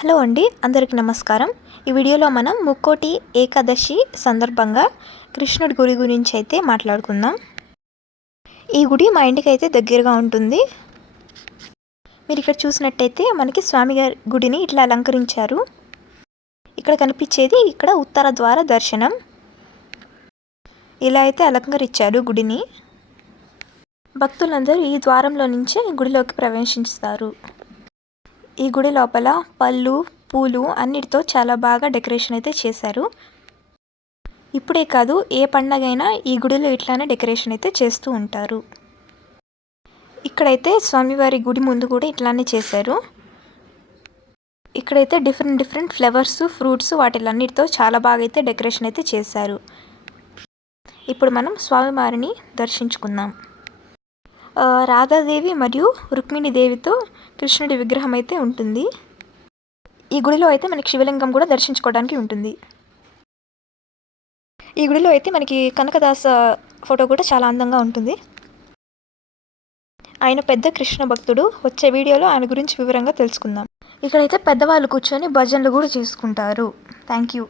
Hello అండి, అందరికీ నమస్కారం. ఈ వీడియోలో మనం ముక్కోటి ఏకాదశి సందర్భంగా కృష్ణుడి గుడి గురించి అయితే మాట్లాడుకుందాం. ఈ గుడి మా ఇంటికి అయితే దగ్గరగా ఉంటుంది. మీరు ఇక్కడ చూసినట్టయితే మనకి స్వామివారి గుడిని ఇట్లా అలంకరించారు. ఇక్కడ కనిపించేది ఇక్కడ ఉత్తర ద్వార దర్శనం. ఇలా అయితే అలంకరించారు గుడిని. భక్తులందరూ ఈ ద్వారంలో నుంచే గుడిలోకి ప్రవేశిస్తారు. ఈ గుడి లోపల పళ్ళు, పూలు అన్నిటితో చాలా బాగా డెకరేషన్ అయితే చేశారు. ఇప్పుడే కాదు, ఏ పండగైనా ఈ గుడిలో ఇట్లానే డెకరేషన్ అయితే చేస్తూ ఉంటారు. ఇక్కడైతే స్వామివారి గుడి ముందు కూడా ఇట్లానే చేశారు. ఇక్కడైతే డిఫరెంట్ ఫ్లవర్స్, ఫ్రూట్స్ వాటిలన్నిటితో చాలా బాగా అయితే డెకరేషన్ అయితే చేశారు. ఇప్పుడు మనం స్వామివారిని దర్శించుకుందాం. రాధాదేవి మరియు రుక్మిణీదేవితో కృష్ణుడి విగ్రహం అయితే ఉంటుంది. ఈ గుడిలో అయితే మనకి శివలింగం కూడా దర్శించుకోవడానికి ఉంటుంది. ఈ గుడిలో అయితే మనకి కనకదాస ఫోటో కూడా చాలా అందంగా ఉంటుంది. ఆయన పెద్ద కృష్ణ భక్తుడు. వచ్చే వీడియోలో ఆయన గురించి వివరంగా తెలుసుకుందాం. ఇక్కడైతే పెద్దవాళ్ళు కూర్చొని భజనలు కూడా చేసుకుంటారు. Thank you.